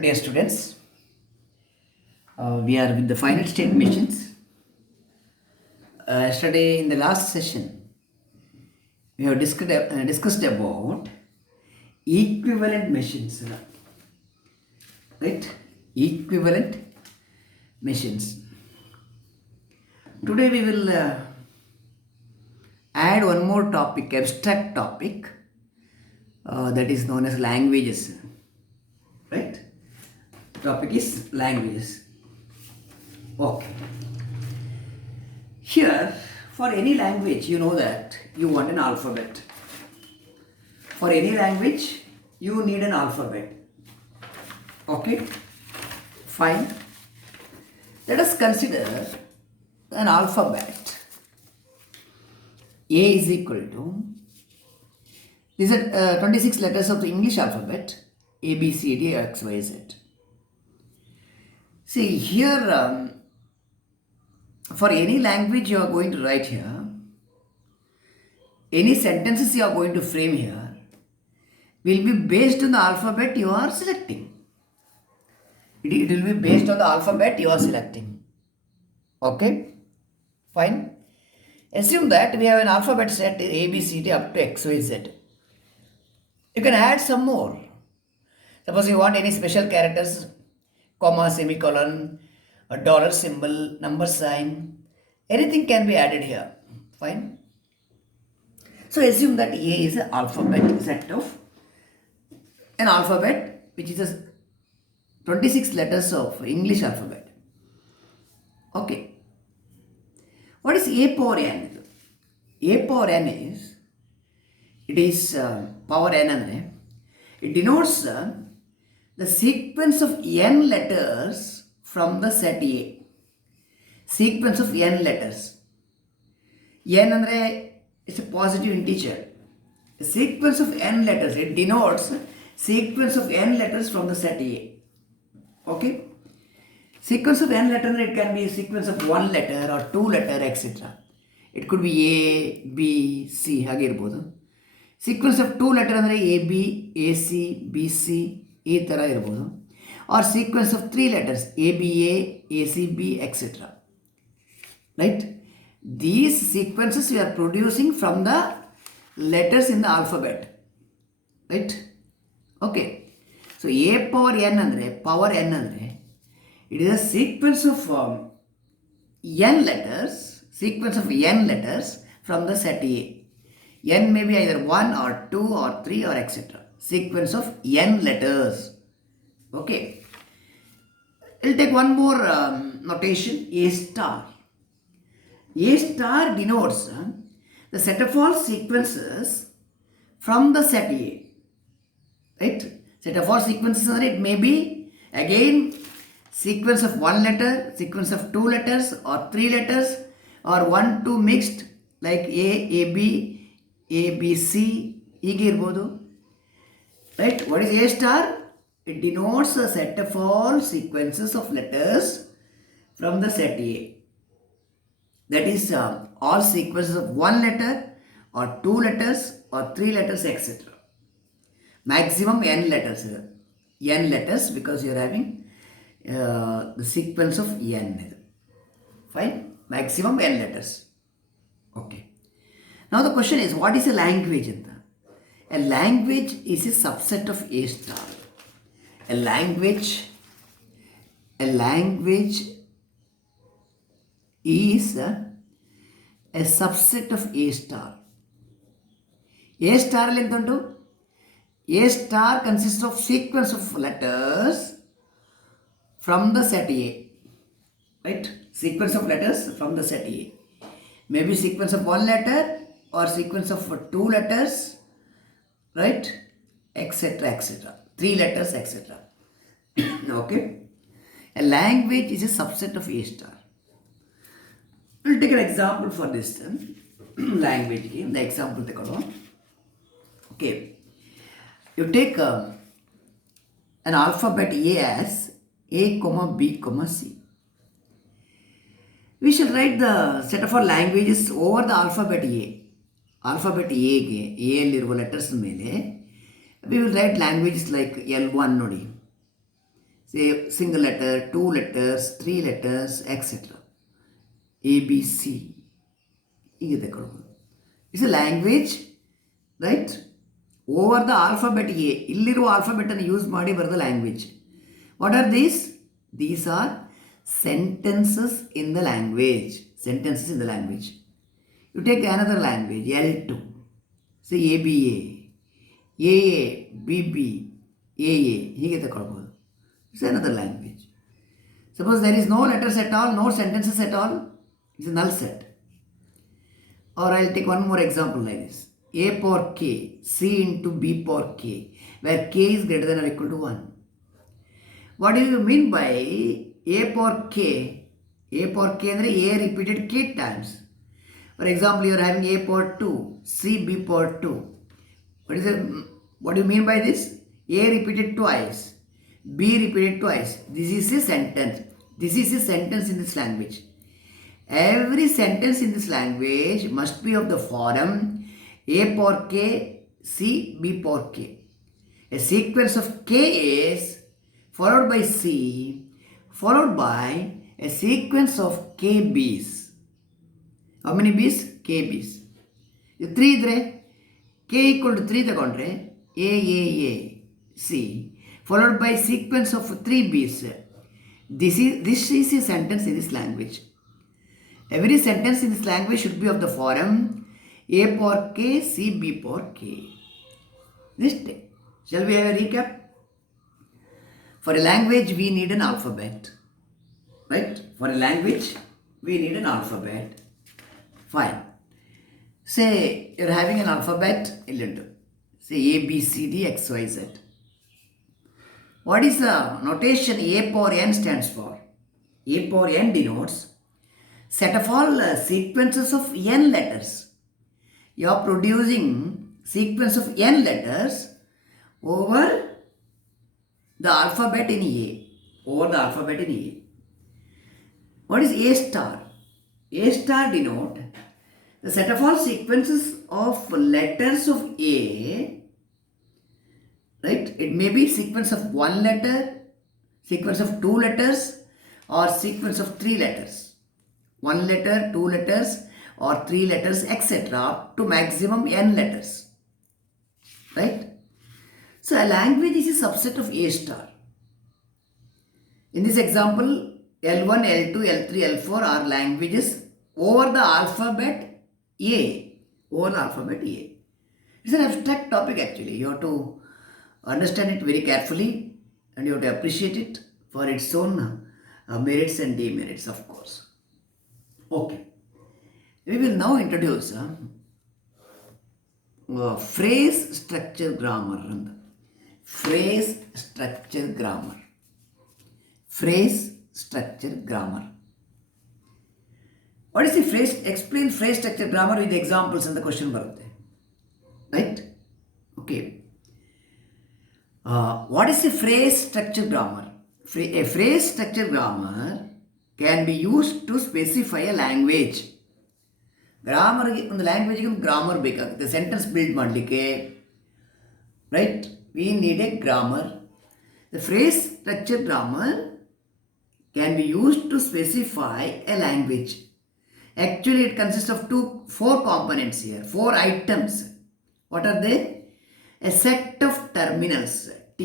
Dear students, we are with the finite state machines. Yesterday, in the last session, we have discussed about equivalent machines, right? Equivalent machines. Today, we will add one more topic, abstract topic, that is known as languages, right? Topic is languages. Okay. Here, for any language, you know that you want an alphabet. For any language, you need an alphabet. Okay? Fine. Let us consider an alphabet. A is equal to, these are 26 letters of the English alphabet, A, B, C, D, X, Y, Z. See, here, for any language you are going to write here, any sentences you are going to frame here will be based on the alphabet you are selecting. It will be based on the alphabet you are selecting. Okay? Fine. Assume that we have an alphabet set A, B, C, D up to X, Y, Z. You can add some more. Suppose you want any special characters, comma, semicolon, a dollar symbol, number sign, anything can be added here. Fine. So assume that A is an alphabet set of an alphabet which is a 26 letters of English alphabet. Okay. What is A power n? A power n is, it is power n andre. It denotes the sequence of n letters from the set A. Sequence of n letters. N andre is a positive integer. A sequence of n letters. It denotes sequence of n letters from the set A. Okay? Sequence of n letters, it can be a sequence of one letter or two letter, etc. It could be A, B, C, hagirbodhu. Sequence of two letter andre A, B, A, C, B, C, A tara irbodu. Or sequence of three letters A, B, A, A, C, B, etc. Right? These sequences we are producing from the letters in the alphabet. Right? Okay. So A power n andre, it is a sequence of n letters, from the set A. N may be either 1 or 2 or 3 or etc. Sequence of n letters. Okay. We'll take one more notation, A star. A star denotes the set of all sequences from the set A. Right? Set of all sequences, it may be again sequence of one letter, sequence of two letters or three letters or 1, 2 mixed like A, B, A, B, C, hige irbodu. Right? What is A star? It denotes a set of all sequences of letters from the set A. That is all sequences of one letter or two letters or three letters, etc. Maximum n letters. N letters because you are having the sequence of n. Fine? Maximum n letters. Okay. Now the question is, what is a language? A language is a subset of A star. A language is a subset of A star. A star entundu? A star consists of sequence of letters from the set A. Right? Sequence of letters from the set A. Maybe sequence of one letter or sequence of two letters, right? Etc. etc. Three letters, etc. Okay? A language is a subset of A star. We'll take an example for this language game. The example take on. Okay. You take an alphabet A as A, B, C. We shall write the set of our languages over the alphabet A. Alphabet A ಗೆ letters ಮೇಲೆ we will write languages like L1 ನೋಡಿ. say single letter, two letters, three letters, etc. A, B, C. ಹೀಗೆ ತಗೊಳ್ಬೋದು. It's A language, right? Over the alphabet A, ಇಲ್ಲಿರುವ ಆಲ್ಫಾಬೆಟನ್ನು use ಮಾಡಿ ಬರೆದ language. What are these? These are sentences in the language. Sentences in the language. You take another language, L2. Say ABA, AA, BB, AA. ಹೀಗೆ ತಗೊಳ್ಬೋದು. It's another language. Suppose there is no letters at all, no sentences at all. It's a null set. Or I'll take one more example like this. A power K, C into B power K, where K is greater than or equal to 1. What do you mean by A power K? A power K ಅಂದರೆ A repeated K times. For example, you are having A power 2, C B power 2. What do you mean by this? A repeated twice, B repeated twice. This is a sentence. This is a sentence in this language. Every sentence in this language must be of the form A power K, C B power K. A sequence of K is followed by C, followed by a sequence of KBs. How many Bs? KBs. ಇದು 3 ಇದ್ರೆ K equal to 3 ತಗೊಂಡ್ರೆ A, C, followed by sequence of 3 Bs. This is a sentence in this language. Every sentence in this language should be of the form A power K, C, B power K. This day. Shall we have a recap? For a language, we need an alphabet. Right? For a language, we need an alphabet. Fine. Say you're having an alphabet, say A, B, C, D, X, Y, Z. What is the notation A power N stands for? A power N denotes set of all sequences of N letters. You are producing sequence of N letters over the alphabet in A. Over the alphabet in A. What is A star? A star denote the set of all sequences of letters of A. Right? It may be sequence of 1 letter, sequence of 2 letters, or sequence of 3 letters. 1 letter, 2 letters, or 3 letters, etc. up to maximum N letters. Right? So a language is a subset of A star. In this example, L1, L2, L3, L4 are languages over the alphabet A. Over the alphabet A. It's an abstract topic actually. You have to understand it very carefully and you have to appreciate it for its own merits and demerits, of course. Okay. We will now introduce phrase structure grammar. Phrase structure grammar. Phrase structure grammar. What is the phrase? Explain phrase structure grammar with examples in the question barutte. Right? Okay. What is a phrase structure grammar? A phrase structure grammar can be used to specify a language. ಗ್ರಾಮರ್ಗೆ ಒಂದು ಲ್ಯಾಂಗ್ವೇಜ್ಗೆ ಒಂದು grammar ಬೇಕಾಗುತ್ತೆ sentence build ಮಾಡಲಿಕ್ಕೆ. Right? We need a grammar. The phrase structure grammar can be used to specify a language. Actually, it consists of 4 components here, 4 items. What are they? A set of terminals, T.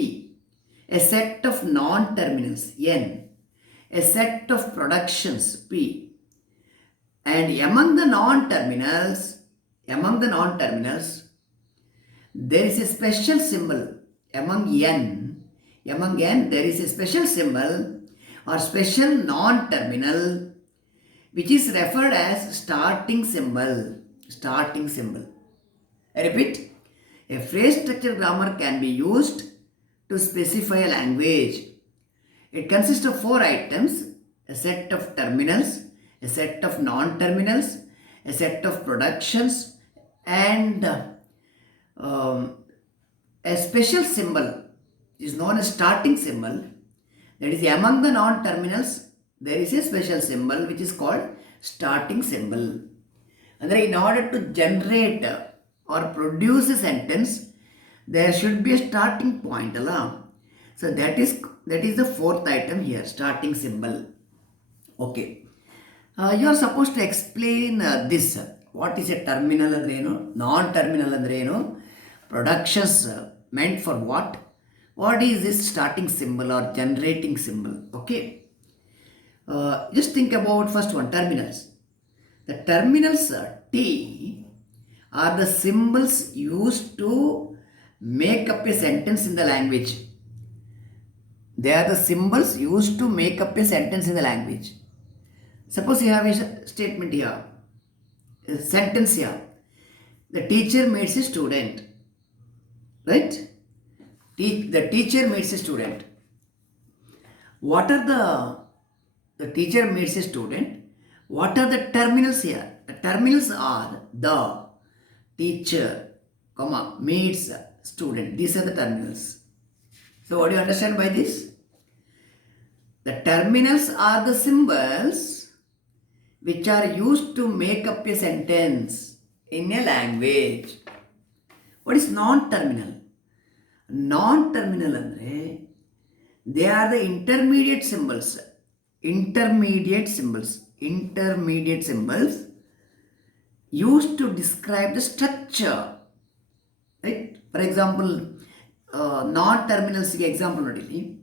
A set of non-terminals, N. A set of productions, P. And among the non-terminals, there is a special symbol. Among N, there is a special symbol or special non-terminal which is referred as starting symbol. Starting symbol. I repeat, a phrase structure grammar can be used to specify a language. It consists of 4 items, a set of terminals, a set of non-terminals, a set of productions, and a special symbol is known as starting symbol. That is, among the non-terminals, there is a special symbol which is called starting symbol. And in order to generate or produce a sentence, there should be a starting point. So that is the fourth item here, starting symbol. Okay. You are supposed to explain this. What is a terminal andreno, non-terminal andreno, productions meant for what? What is this starting symbol or generating symbol? Okay. Just think about first one, terminals. The terminals T are the symbols used to make up a sentence in the language. They are the symbols used to make up a sentence in the language. Suppose you have a statement here, a sentence here. The teacher meets a student, right? The teacher meets a student. What are the teacher meets a student? What are the terminals here? The terminals are the teacher, comma, meets student. These are the terminals. So what do you understand by this? The terminals are the symbols which are used to make up a sentence in a language. What is non-terminal? Non-terminal andre they are the intermediate symbols. Intermediate symbols used to describe the structure. Right? For example, non-terminals example nodili.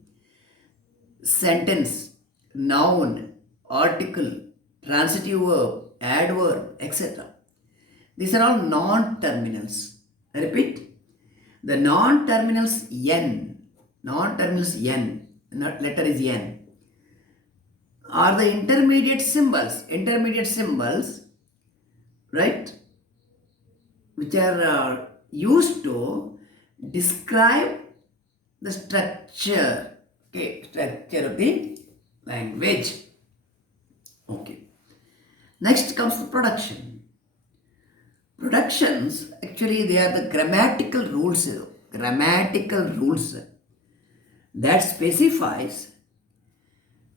Sentence, noun, article, transitive verb, adverb, etc. These are all non-terminals. I repeat, the non-terminals N, letter is N, are the intermediate symbols, right, which are used to describe the structure. Okay, structure of the language. Okay. Next comes the production. Productions, actually they are the grammatical rules that specifies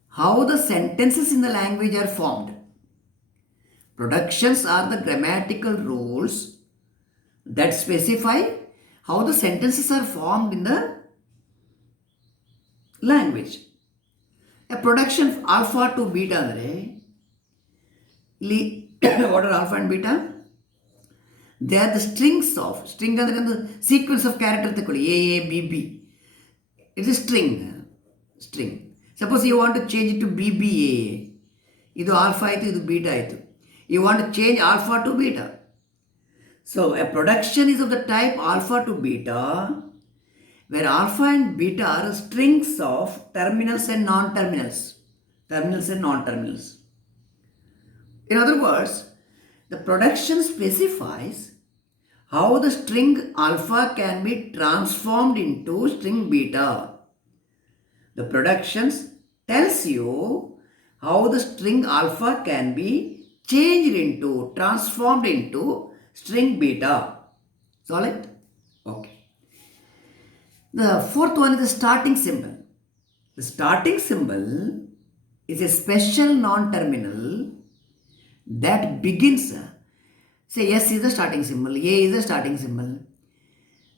how the sentences in the language are formed. Productions are the grammatical rules that specify how the sentences are formed in the language. A production alpha to beta andre what are alpha and beta? They are the string andre the sequence of character ತಕೊಳ್ಳಿ A, B. It's a string. Suppose you want to change it to BBA. ಇದು alpha ಆಯಿತು, ಇದು beta ಆಯಿತು. You want to change alpha to beta. So a production is of the type alpha to beta, where alpha and beta are strings of terminals and non-terminals. In other words, the production specifies how the string alpha can be transformed into string beta. The productions tells you how the string alpha can be transformed into string beta. Solid? Okay. The fourth one is the starting symbol. The starting symbol is a special non-terminal that begins, say S is the starting symbol, A is the starting symbol.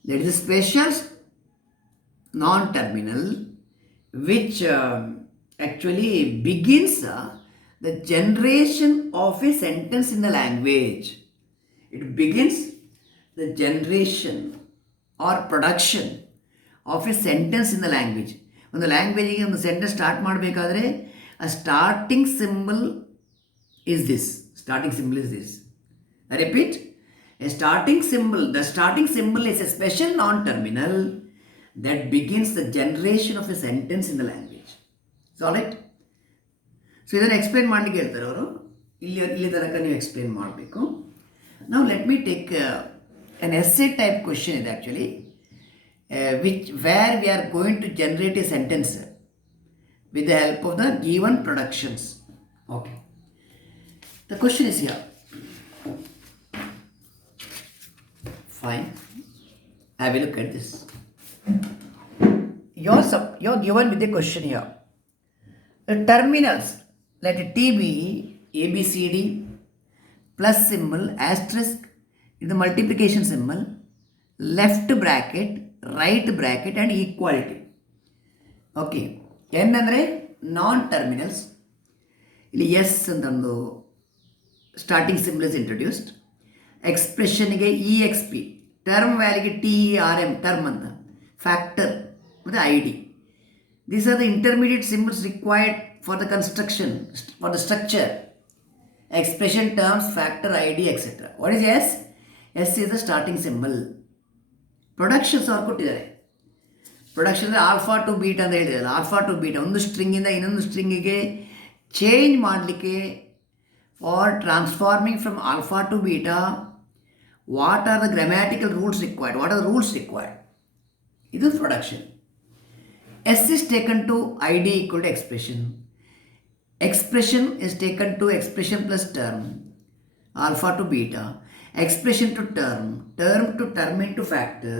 There is a special non-terminal which actually begins the generation of a sentence in the language. It begins the generation or production of a sentence in the language. ಒಂದು ಲ್ಯಾಂಗ್ವೇಜಿಗೆ ಒಂದು sentence start ಮಾಡಬೇಕಾದ್ರೆ a starting symbol is this. I repeat, the starting symbol is a special non-terminal that begins the generation of a sentence in the language. Solid? So ಇದನ್ನು explain ಮಾಡಲಿಕ್ಕೆ ಹೇಳ್ತಾರೆ ಅವರು, ಇಲ್ಲಿ ತನಕ ನೀವು ಎಕ್ಸ್ಪ್ಲೇನ್ ಮಾಡಬೇಕು. Now let me take an essay type question is actually where we are going to generate a sentence with the help of the given productions. Okay. The question is here. Fine. Have a look at this. You're given with a question here. The terminals, let T be ABCD, plus symbol, asterisk, is the multiplication symbol, left bracket, right bracket and equality. Okay, N ಅಂದರೆ non terminals. ಇಲ್ಲಿ S ಅಂತ ಒಂದು starting symbol is introduced. ಎಕ್ಸ್ಪ್ರೆಷನ್ಗೆ E X P, term ವ್ಯಾಲ್ಯೂಗೆ T E R M term ಅಂತ, factor ಮತ್ತು I D. These are the intermediate symbols required for the construction, for the structure. Expression, terms, factor, ID, etc. What is S? S is the starting symbol. Productions are ಕೊಟ್ಟಿದ್ದಾರೆ. Production ಅಂದರೆ alpha to beta ಅಂತ ಹೇಳಿದಲ್ಲ, alpha to beta ಒಂದು ಸ್ಟ್ರಿಂಗಿಂದ ಇನ್ನೊಂದು ಸ್ಟ್ರಿಂಗಿಗೆ change ಮಾಡಲಿಕ್ಕೆ, for transforming from alpha to beta, what are the grammatical rules required, what are the rules required, ಇದು production. S is taken to ID equal to expression. Expression is taken to expression plus term, alpha to beta. Expression to term, term to term into factor,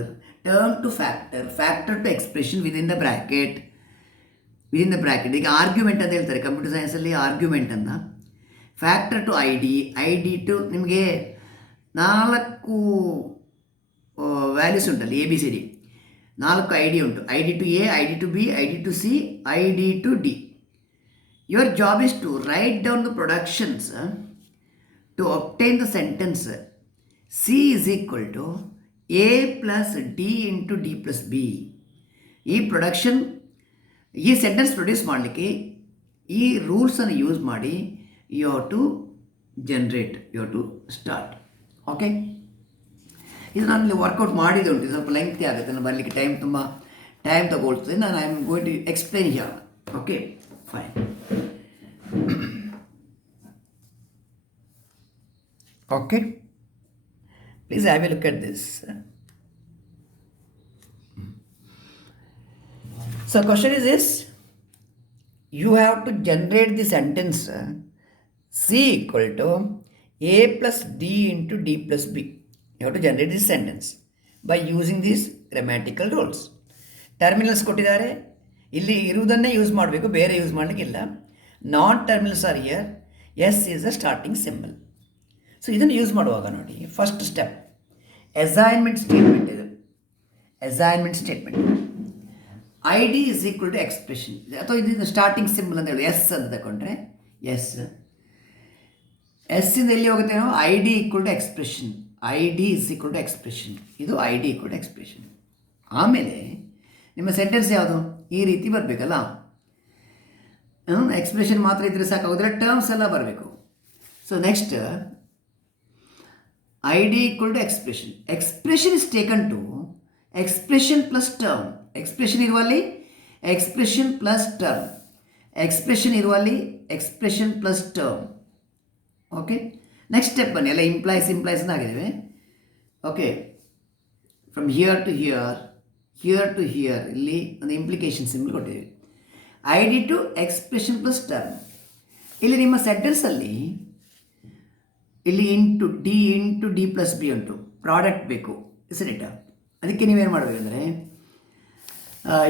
term to factor, factor to expression within the bracket. Within the bracket. ಈಗ argument ಅಂತ ಹೇಳ್ತಾರೆ computer ಸೈನ್ಸಲ್ಲಿ, argument ಅಂತ. Factor to I D, I D to ನಿಮಗೆ 4 values ಉಂಟಲ್ಲ, A B C D 4 I D ಉಂಟು. I D to A, I D to B, I D to C, I D to D. Your job is to write down the productions to obtain the sentence C is equal to A plus D into D plus B. ಈ production, ಈ sentence produce ಮಾಡಲಿಕ್ಕೆ ಈ ರೂಲ್ಸನ್ನು use ಮಾಡಿ you have to generate, you have to start. Okay, ಇದು ನಾನು ಇಲ್ಲಿ workout ಮಾಡಿದ್ದು ಉಂಟು, ಸ್ವಲ್ಪ ಲೆಂಗ್ತಿ ಆಗುತ್ತೆ, ನಾನು ಬರಲಿಕ್ಕೆ ತುಂಬ ಟೈಮ್ ತಗೊಳ್ತದೆ. ನಾನು I am going to explain here. Okay, fine. Okay, please have a look at this. So question is this: you have to generate the sentence C equal to A plus D into D plus B. You have to generate this sentence by using these grammatical rules. Terminals ಕೊಟ್ಟಿದ್ದಾರೆ, ಇಲ್ಲಿ ಇರುವುದನ್ನೇ use ಮಾಡಬೇಕು, ಬೇರೆ use ಮಾಡಲಿಕ್ಕಿಲ್ಲ. Non terminals are here. S is a starting symbol. So ಇದನ್ನು use ಮಾಡುವಾಗ ನೋಡಿ, first step assignment statement. ಇದು assignment statement. I D is equal to expression, ಅಥವಾ ಇದು ಸ್ಟಾರ್ಟಿಂಗ್ ಸಿಂಬಲ್ ಅಂತ ಹೇಳಿ ಎಸ್ ಅಂತ ತಗೊಂಡ್ರೆ ಎಸ್. ಎಸ್ ಇಂದ ಎಲ್ಲಿ ಹೋಗುತ್ತೆ ನಾವು? I D equal to expression. I D is equal to expression. ಇದು I D equal to expression. ಆಮೇಲೆ ನಿಮ್ಮ ಸೆಂಟೆನ್ಸ್ ಯಾವುದು? ಈ ರೀತಿ ಬರಬೇಕಲ್ಲ. ಎಕ್ಸ್ಪ್ರೆಷನ್ ಮಾತ್ರ ಇದ್ದರೆ ಸಾಕಾಗೋದ್ರೆ ಟರ್ಮ್ಸ್ ಎಲ್ಲ ಬರಬೇಕು. So next I D equal to expression. Expression is taken to expression plus term. Expression ಇರುವಲ್ಲಿ ಎಕ್ಸ್ಪ್ರೆಷನ್ ಪ್ಲಸ್ ಟರ್ಮ್, ಎಕ್ಸ್ಪ್ರೆಷನ್ ಇರುವಲ್ಲಿ expression plus term. Okay, next step ಬನ್ನಿ. ಎಲ್ಲ ಇಂಪ್ಲಾಯ್ಸ್ ಆಗಿದ್ದೇವೆ. Okay, from here to here, here to here, ಇಲ್ಲಿ ಒಂದು implication symbol ಕೊಟ್ಟಿದ್ದೀವಿ. I D to expression plus term. ಇಲ್ಲಿ ನಿಮ್ಮ ಸೆಂಟೆನ್ಸಲ್ಲಿ ಇಲ್ಲಿ ಇಂಟು ಡಿ ಪ್ಲಸ್ ಬಿ ಉಂಟು, ಪ್ರಾಡಕ್ಟ್ ಬೇಕು, ಇಟ್? ಅದಕ್ಕೆ ನೀವೇನು ಮಾಡಬೇಕಂದ್ರೆ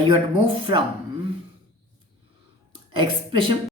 you have to move from expression